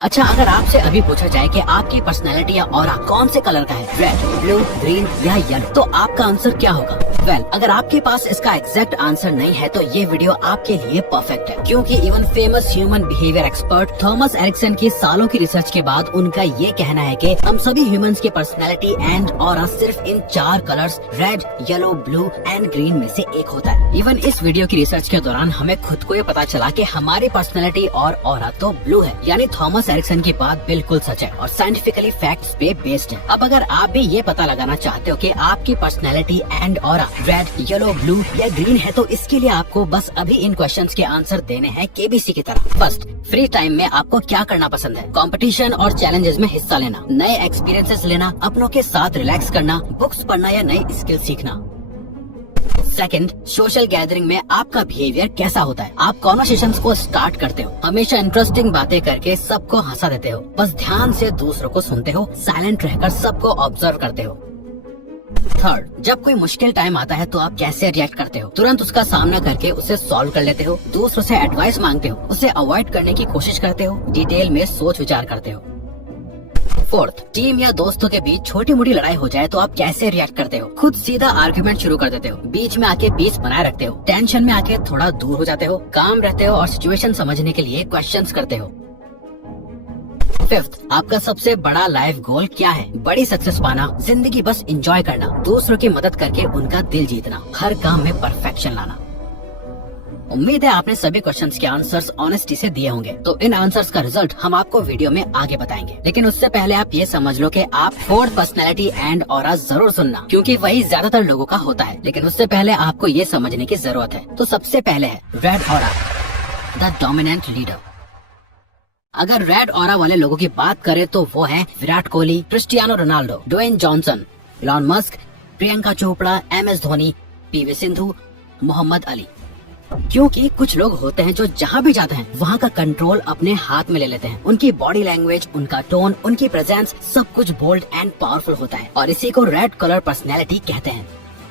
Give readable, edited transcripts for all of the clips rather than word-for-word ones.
अच्छा, अगर आपसे अभी पूछा जाए कि आपकी पर्सनैलिटी या ऑरा कौन से कलर का है, रेड, ब्लू, ग्रीन या येलो, तो आपका आंसर क्या होगा? अगर आपके पास इसका एग्जैक्ट आंसर नहीं है तो ये वीडियो आपके लिए परफेक्ट है, क्योंकि even famous human behaviour expert Thomas Erikson की सालों की रिसर्च के बाद उनका ये कहना है कि हम सभी ह्यूमंस की पर्सनैलिटी एंड ऑरा सिर्फ इन 4 colours red, yellow, blue and green में से एक होता है। इवन इस वीडियो की रिसर्च के दौरान हमें खुद को ये पता चला कि हमारी पर्सनैलिटी और ऑरा तो ब्लू है, यानी थॉमस एरिक्सन की बात बिल्कुल सच है और साइंटिफिकली फैक्ट्स पे बेस्ड है। अब अगर आप भी ये पता लगाना चाहते हो कि आपकी personality and aura red, yellow, blue या ग्रीन है, तो इसके लिए आपको बस अभी इन क्वेश्चंस के आंसर देने हैं केबीसी की तरह। फर्स्ट, फ्री टाइम में आपको क्या करना पसंद है? कंपटीशन और चैलेंजेस में हिस्सा लेना, नए एक्सपीरियंसेस लेना, अपनों के साथ रिलैक्स करना, बुक्स पढ़ना या नई स्किल सीखना। सेकंड, सोशल गैदरिंग में आपका बिहेवियर कैसा होता है? आप कॉन्वर्सेशंस को स्टार्ट करते हो, हमेशा इंटरेस्टिंग बातें करके सबको हंसा देते हो, बस ध्यान से दूसरों को सुनते हो, साइलेंट रहकर सबको ऑब्जर्व करते हो। थर्ड, जब कोई मुश्किल टाइम आता है तो आप कैसे रिएक्ट करते हो? तुरंत उसका सामना करके उसे सॉल्व कर लेते हो, दूसरों से एडवाइस मांगते हो, उसे अवॉइड करने की कोशिश करते हो, डिटेल में सोच विचार करते हो। फोर्थ, टीम या दोस्तों के बीच छोटी मोटी लड़ाई हो जाए तो आप कैसे रिएक्ट करते हो? खुद सीधा आर्गुमेंट शुरू कर देते हो, बीच में आके पीस बनाए रखते हो, टेंशन में आके थोड़ा दूर हो जाते हो, काम रहते हो और सिचुएशन समझने के लिए क्वेश्चंस करते हो। फिफ्थ, आपका सबसे बड़ा लाइफ गोल क्या है? बड़ी सक्सेस पाना, जिंदगी बस एंजॉय करना, दूसरों की मदद करके उनका दिल जीतना, हर काम में परफेक्शन लाना। उम्मीद है आपने सभी क्वेश्चंस के आंसर्स ऑनेस्टी से दिए होंगे, तो इन आंसर्स का रिजल्ट हम आपको वीडियो में आगे बताएंगे। लेकिन उससे पहले आप ये समझ लो कि आप फोर्थ पर्सनैलिटी एंड ऑरा जरूर सुनना, क्योंकि वही ज्यादातर लोगों का होता है। लेकिन उससे पहले आपको ये समझने की जरूरत है। तो सबसे पहले है red aura, the dominant leader. अगर रेड ऑरा वाले लोगों की बात करें तो वो हैं Virat Kohli, Cristiano Ronaldo, Dwayne Johnson, Elon Musk, Priyanka Chopra, MS Dhoni, PV Sindhu, Muhammad Ali. क्योंकि कुछ लोग होते हैं जो जहाँ भी जाते हैं वहाँ का कंट्रोल अपने हाथ में ले लेते हैं। उनकी बॉडी लैंग्वेज, उनका टोन, उनकी प्रेजेंस सब कुछ बोल्ड एंड पावरफुल होता है और इसी को रेड कलर पर्सनैलिटी कहते हैं।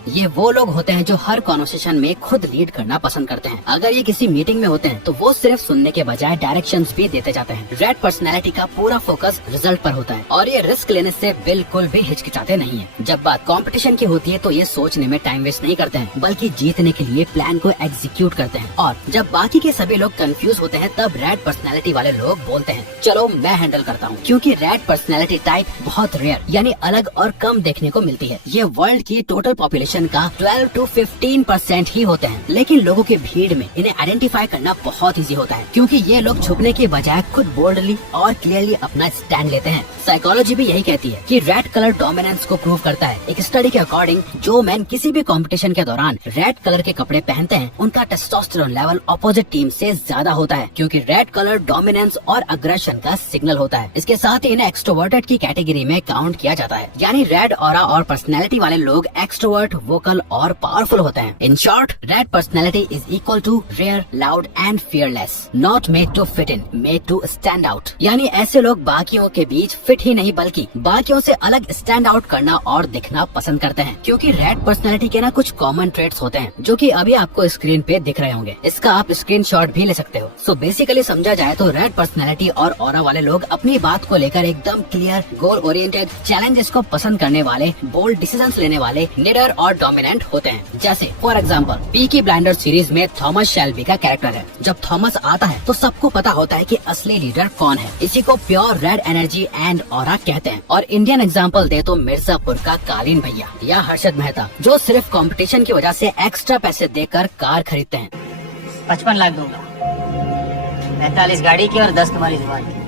ये वो लोग होते हैं जो हर कॉन्वर्सेशन में खुद लीड करना पसंद करते हैं। अगर ये किसी मीटिंग में होते हैं तो वो सिर्फ सुनने के बजाय डायरेक्शंस भी देते जाते हैं। रेड पर्सनैलिटी का पूरा फोकस रिजल्ट पर होता है और ये रिस्क लेने से बिल्कुल भी हिचकिचाते नहीं है। जब बात कंपटीशन की होती है तो ये सोचने में टाइम वेस्ट नहीं करते हैं, बल्कि जीतने के लिए प्लान को एग्जीक्यूट करते हैं। और जब बाकी के सभी लोग कंफ्यूज होते हैं तब रेड पर्सनैलिटी वाले लोग बोलते हैं, चलो मैं हैंडल करता हूँ। क्योंकि रेड पर्सनैलिटी टाइप बहुत रेयर यानी अलग और कम देखने को मिलती है। ये वर्ल्ड की टोटल पॉपुलेशन का 12 to 15% ही होते हैं, लेकिन लोगों की भीड़ में इन्हें आइडेंटिफाई करना बहुत इजी होता है, क्योंकि ये लोग छुपने के बजाय खुद बोल्डली और क्लियरली अपना स्टैंड लेते हैं। साइकोलॉजी भी यही कहती है कि रेड कलर डोमिनेंस को प्रूव करता है। एक स्टडी के अकॉर्डिंग जो मैन किसी भी कंपटीशन के दौरान रेड कलर के कपड़े पहनते हैं उनका टेस्टोस्टेरोन लेवल अपोजिट टीम से ज्यादा होता है, क्योंकि रेड कलर डोमिनेंस और अग्रेशन का सिग्नल होता है। इसके साथ ही इन्हें एक्सट्रोवर्टेड की कैटेगरी में काउंट किया जाता है, यानी रेड ऑरा और पर्सनैलिटी वाले लोग एक्सट्रोवर्ट, वोकल और पावरफुल होते हैं। In short, red personality is equal to rare, loud and fearless, not made to fit in, made to stand out. यानी ऐसे लोग बाकियों के बीच फिट ही नहीं बल्कि बाकियों से अलग स्टैंड आउट करना और दिखना पसंद करते हैं। क्योंकि रेड पर्सनैलिटी के ना कुछ कॉमन ट्रेट्स होते हैं जो कि अभी आपको स्क्रीन पे दिख रहे होंगे। इसका आप स्क्रीनशॉट भी ले सकते हो। सो बेसिकली समझा जाए तो रेड पर्सनैलिटी और ऑरा वाले लोग अपनी बात को लेकर एकदम क्लियर, गोल ओरिएंटेड, चैलेंजेस को पसंद करने वाले, बोल्ड डिसीजंस लेने वाले, लीडर और डोमिनेंट होते हैं। जैसे for example Peaky blinders series में थॉमस शेल्बी का कैरेक्टर है। जब थॉमस आता है तो सबको पता होता है कि असली लीडर कौन है। इसी को pure red energy and aura कहते हैं। और इंडियन एग्जाम्पल दे तो मिर्जापुर का कालीन भैया या हर्षद मेहता, जो सिर्फ कंपटीशन की वजह से एक्स्ट्रा पैसे देकर कार खरीदते हैं। 55 लाख दूंगा, 45 गाड़ी की और 10 तुम्हारी जुबान की।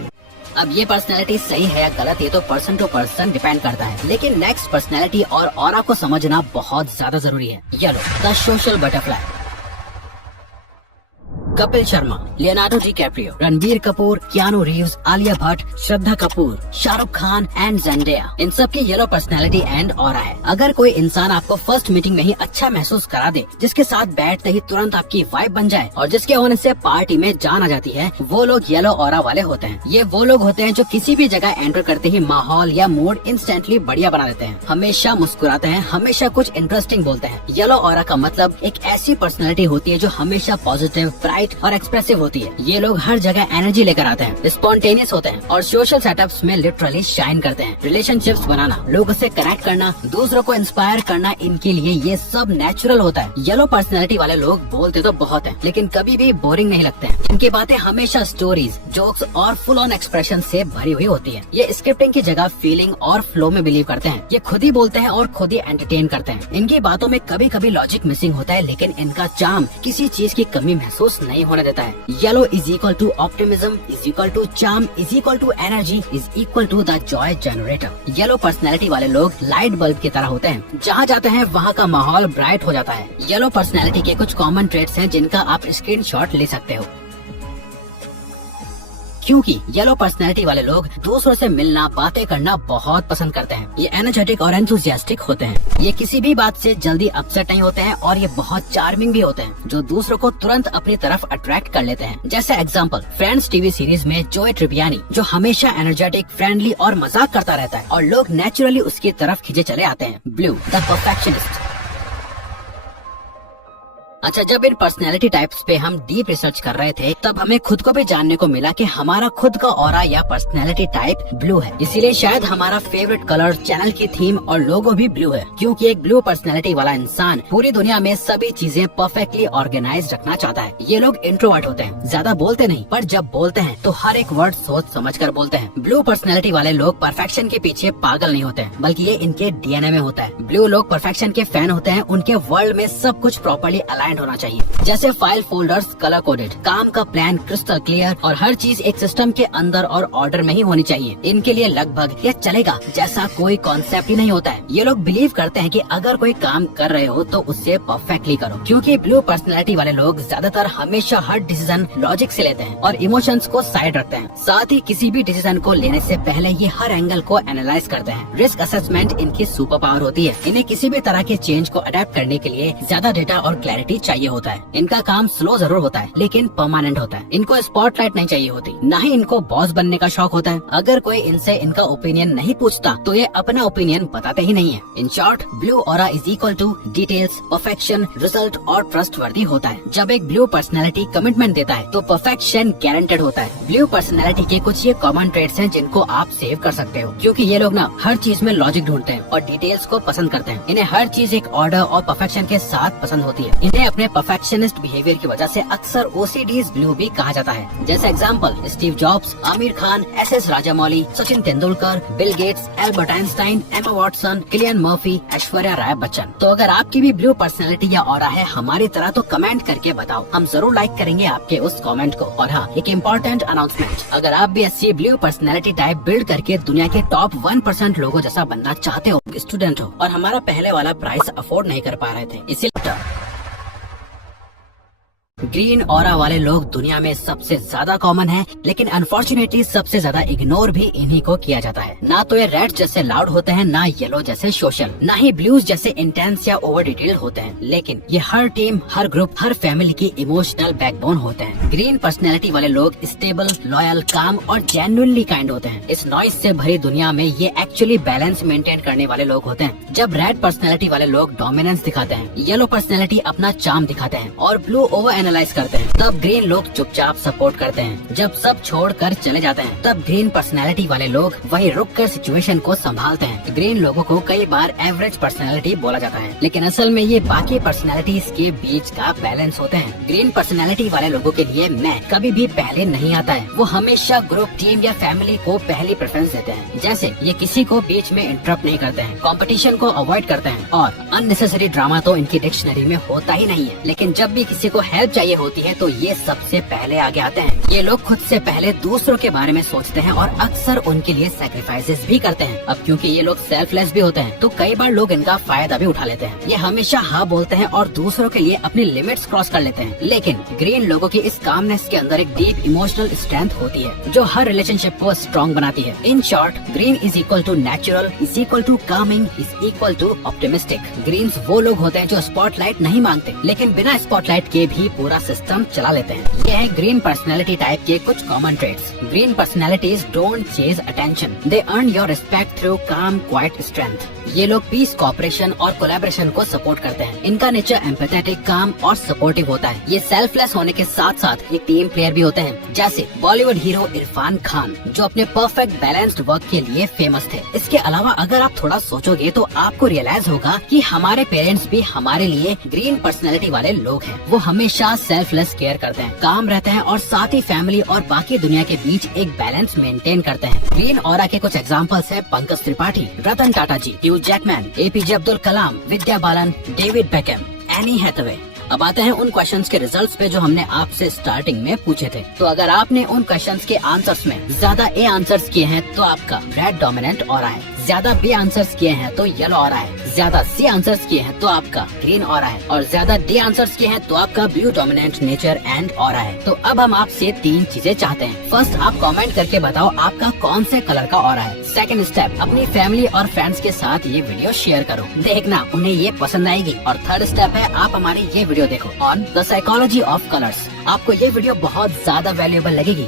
अब ये पर्सनैलिटी सही है या गलत ये तो पर्सन टू पर्सन डिपेंड करता है, लेकिन नेक्स्ट पर्सनैलिटी और ऑरा को समझना बहुत ज्यादा जरूरी है। Yellow, the social butterfly. Kapil Sharma, Leonardo DiCaprio, Ranbir Kapoor, Keanu Reeves, Alia Bhatt, Shraddha Kapoor, Shahrukh Khan and Zendaya, इन सब की येलो पर्सनैलिटी एंड ऑरा है। अगर कोई इंसान आपको फर्स्ट मीटिंग में ही अच्छा महसूस करा दे, जिसके साथ बैठते ही तुरंत आपकी वाइब बन जाए और जिसके होने से पार्टी में जान आ जाती है, वो लोग येलो ऑरा वाले होते हैं। ये वो लोग होते हैं जो किसी भी जगह एंटर करते ही माहौल या मूड इंस्टेंटली बढ़िया बना देते हैं, हमेशा मुस्कुराते हैं, हमेशा कुछ इंटरेस्टिंग बोलते हैं। येलो ऑरा का मतलब एक ऐसी पर्सनैलिटी होती है जो हमेशा पॉजिटिव, ब्राइट ब्राइट और एक्सप्रेसिव होती है। ये लोग हर जगह एनर्जी लेकर आते हैं, स्पॉन्टेनियस होते हैं और सोशल सेटअप्स में लिटरली शाइन करते हैं। रिलेशनशिप्स बनाना, लोगों से कनेक्ट करना, दूसरों को इंस्पायर करना, इनके लिए ये सब नेचुरल होता है। येलो पर्सनैलिटी वाले लोग बोलते तो बहुत हैं, लेकिन कभी भी बोरिंग नहीं लगते हैं। इनकी बातें हमेशा स्टोरीज, जोक्स और फुल ऑन एक्सप्रेशन से भरी हुई होती है। ये स्क्रिप्टिंग की जगह फीलिंग और फ्लो में बिलीव करते हैं। ये खुद ही बोलते हैं और खुद ही एंटरटेन करते हैं। इनकी बातों में कभी कभी लॉजिक मिसिंग होता है, लेकिन इनका चार्म किसी चीज की कमी महसूस नहीं होने देता है। Yellow is equal to optimism, is equal to charm, is equal to energy, is equal to the joy generator. Yellow personality वाले लोग लाइट बल्ब की तरह होते हैं, जहाँ जाते हैं वहाँ का माहौल ब्राइट हो जाता है। येलो पर्सनैलिटी के कुछ कॉमन ट्रेट्स हैं जिनका आप स्क्रीनशॉट ले सकते हो, क्योंकि येलो पर्सनैलिटी वाले लोग दूसरों से मिलना, बातें करना बहुत पसंद करते हैं। ये एनर्जेटिक और एंथुसियास्टिक होते हैं। ये किसी भी बात से जल्दी अपसेट नहीं होते हैं और ये बहुत चार्मिंग भी होते हैं, जो दूसरों को तुरंत अपनी तरफ अट्रैक्ट कर लेते हैं। जैसे एग्जांपल, फ्रेंड्स टीवी सीरीज में जोए ट्रिबियानी, जो हमेशा एनर्जेटिक, फ्रेंडली और मजाक करता रहता है और लोग नेचुरली उसकी तरफ खींचे चले आते हैं। Blue, the perfectionist. अच्छा, जब इन पर्सनैलिटी टाइप्स पे हम डीप रिसर्च कर रहे थे, तब हमें खुद को भी जानने को मिला कि हमारा खुद का ऑरा या पर्सनैलिटी टाइप ब्लू है। इसीलिए शायद हमारा फेवरेट कलर, चैनल की थीम और लोगो भी ब्लू है, क्योंकि एक ब्लू पर्सनैलिटी वाला इंसान पूरी दुनिया में सभी चीजें परफेक्टली ऑर्गेनाइज रखना चाहता है। ये लोग इंट्रोवर्ट होते हैं, ज्यादा बोलते नहीं, पर जब बोलते हैं तो हर एक वर्ड सोच समझ कर बोलते हैं। ब्लू पर्सनैलिटी वाले लोग परफेक्शन के पीछे पागल नहीं होते हैं, बल्कि ये इनके डीएनए में होता है। ब्लू लोग परफेक्शन के फैन होते हैं। उनके वर्ल्ड में सब कुछ प्रॉपर्ली अलाइंड होना चाहिए, जैसे फाइल फोल्डर्स कलर कोडेड, काम का प्लान क्रिस्टल क्लियर और हर चीज एक सिस्टम के अंदर और ऑर्डर में ही होनी चाहिए। इनके लिए लगभग ये चलेगा जैसा कोई कॉन्सेप्ट ही नहीं होता है। ये लोग बिलीव करते हैं कि अगर कोई काम कर रहे हो तो उससे परफेक्टली करो, क्योंकि ब्लू पर्सनैलिटी वाले लोग ज्यादातर हमेशा हर डिसीजन लॉजिक से लेते हैं और इमोशंस को साइड रखते हैं। साथ ही किसी भी डिसीजन को लेने से पहले ये हर एंगल को एनालाइज करते हैं। रिस्क असेसमेंट इनकी सुपर पावर होती है। इन्हें किसी भी तरह के चेंज को अडेप्ट करने के लिए ज्यादा डेटा और क्लैरिटी चाहिए होता है। इनका काम स्लो जरूर होता है, लेकिन परमानेंट होता है। इनको स्पॉटलाइट नहीं चाहिए होती, न ही इनको बॉस बनने का शौक होता है। अगर कोई इनसे इनका ओपिनियन नहीं पूछता तो ये अपना ओपिनियन बताते ही नहीं है। In short, blue aura is equal to details, perfection, result और ट्रस्टवर्दी होता है। जब एक ब्लू पर्सनैलिटी कमिटमेंट देता है तो परफेक्शन गारंटेड होता है। ब्लू पर्सनैलिटी के कुछ ये कॉमन ट्रेट्स हैं जिनको आप सेव कर सकते हो, क्योंकि ये लोग ना हर चीज में लॉजिक ढूंढते हैं और डिटेल्स को पसंद करते हैं। इन्हें हर चीज एक ऑर्डर और परफेक्शन के साथ पसंद होती है। इन्हें अपने परफेक्शनिस्ट बिहेवियर की वजह से अक्सर OCDs ब्लू भी कहा जाता है। जैसे example, Steve Jobs, Aamir Khan, SS Rajamouli, Sachin Tendulkar, Bill Gates, Albert Einstein, Emma Watson, Cillian Murphy, Aishwarya Rai Bachchan. तो अगर आपकी भी ब्लू पर्सनैलिटी या ऑरा है हमारी तरह तो कमेंट करके बताओ, हम जरूर लाइक करेंगे आपके उस कमेंट को। और हाँ, एक इम्पोर्टेंट अनाउंसमेंट, अगर आप भी ऐसी ब्लू पर्सनैलिटी टाइप बिल्ड करके दुनिया के टॉप 1% लोगों जैसा बनना चाहते हो, स्टूडेंट हो और हमारा पहले वाला प्राइस अफोर्ड नहीं कर पा रहे थे, इसीलिए ग्रीन ऑरा वाले लोग दुनिया में सबसे ज्यादा कॉमन है, लेकिन अनफॉर्चुनेटली सबसे ज्यादा इग्नोर भी इन्हीं को किया जाता है। ना तो ये रेड जैसे लाउड होते हैं, ना येलो जैसे सोशल, ना ही ब्लूज जैसे इंटेंस या ओवर डिटेल्ड होते हैं, लेकिन ये हर टीम, हर ग्रुप, हर फैमिली की इमोशनल बैकबोन होते हैं। ग्रीन पर्सनैलिटी वाले लोग स्टेबल, लॉयल, काम और जेन्युइनली काइंड होते हैं। इस नॉइज से भरी दुनिया में ये एक्चुअली बैलेंस मेंटेन करने वाले लोग होते हैं। जब रेड पर्सनैलिटी वाले लोग डोमिनेंस दिखाते हैं, येलो पर्सनैलिटी अपना चार्म दिखाते हैं और ब्लू ओवर एनालाइज करते हैं, तब ग्रीन लोग चुपचाप सपोर्ट करते हैं। जब सब छोड़कर चले जाते हैं, तब ग्रीन पर्सनैलिटी वाले लोग वहीं रुककर सिचुएशन को संभालते हैं। ग्रीन लोगों को कई बार एवरेज पर्सनैलिटी बोला जाता है, लेकिन असल में ये बाकी पर्सनैलिटीज के बीच का बैलेंस होते हैं। ग्रीन पर्सनैलिटी वाले लोगों के लिए मैं कभी भी पहले नहीं आता है। वो हमेशा ग्रुप, टीम या फैमिली को पहली प्रेफरेंस देते हैं। जैसे ये किसी को बीच में इंटरप्ट नहीं करते हैं, कंपटीशन को अवॉइड करते हैं और अननेसेसरी ड्रामा तो इनकी डिक्शनरी में होता ही नहीं है। लेकिन जब भी किसी को हेल्प चाहिए होती है तो ये सबसे पहले आगे आते हैं। ये लोग खुद से पहले दूसरों के बारे में सोचते हैं और अक्सर उनके लिए सैक्रिफाइसेस भी करते हैं। अब क्योंकि ये लोग सेल्फलेस भी होते हैं तो कई बार लोग इनका फायदा भी उठा लेते हैं। ये हमेशा हाँ बोलते हैं और दूसरों के लिए अपनी लिमिट्स क्रॉस कर लेते हैं। लेकिन ग्रीन लोगों की इस कामनेस के अंदर एक डीप इमोशनल स्ट्रेंथ होती है जो हर रिलेशनशिप को स्ट्रॉन्ग बनाती है। In short, green is equal to natural, is equal to calming, is equal to optimistic. Greens वो लोग होते हैं जो स्पॉटलाइट नहीं मांगते, लेकिन बिना स्पॉटलाइट के भी पूरा सिस्टम चला लेते हैं। ये है ग्रीन पर्सनैलिटी टाइप के कुछ common traits. Green personalities don't chase attention, they earn your respect through काम, क्वाइट स्ट्रेंथ। ये लोग पीस, कॉपरेशन और कोलैबोरेशन को सपोर्ट करते हैं। इनका नेचर एम्पैथेटिक, काम और सपोर्टिव होता है। ये सेल्फलेस होने के साथ साथ एक टीम प्लेयर भी होते हैं, जैसे बॉलीवुड हीरो इरफान खान, जो अपने परफेक्ट बैलेंस्ड वर्क के लिए फेमस थे। इसके अलावा अगर आप थोड़ा सोचोगे तो आपको रियलाइज होगा कि हमारे पेरेंट्स भी हमारे लिए ग्रीन पर्सनैलिटी वाले लोग हैं। वो हमेशा सेल्फलेस केयर करते हैं, काम रहते हैं और साथ ही फैमिली और बाकी दुनिया के बीच एक बैलेंस मेंटेन करते हैं। ग्रीन ऑरा के कुछ एग्जांपल्स है पंकज त्रिपाठी, रतन टाटा जी, Hugh Jackman, APJ Abdul Kalam, Vidya Balan, David Beckham, any Hathaway. अब आते हैं उन क्वेश्चंस के रिजल्ट्स पे जो हमने आपसे स्टार्टिंग में पूछे थे। तो अगर आपने उन क्वेश्चंस के आंसर्स में ज्यादा ए आंसर्स किए हैं तो आपका रेड डोमिनेंट ऑरा है, ज्यादा बी आंसर्स किए हैं तो येलो ऑरा है, ज्यादा सी आंसर्स किए हैं तो आपका ग्रीन ऑरा है और ज्यादा डी आंसर्स किए हैं तो आपका blue dominant nature and aura है। तो अब हम आपसे 3 चीजें चाहते हैं। फर्स्ट, आप कमेंट करके बताओ आपका कौन से कलर का ऑरा है। सेकंड स्टेप, अपनी फैमिली और फ्रेंड्स के साथ ये वीडियो शेयर करो, देखना उन्हें ये पसंद आएगी। और थर्ड स्टेप है, आप हमारी ये वीडियो देखो on the psychology of colours. आपको ये वीडियो बहुत ज्यादा वैल्यूएबल लगेगी।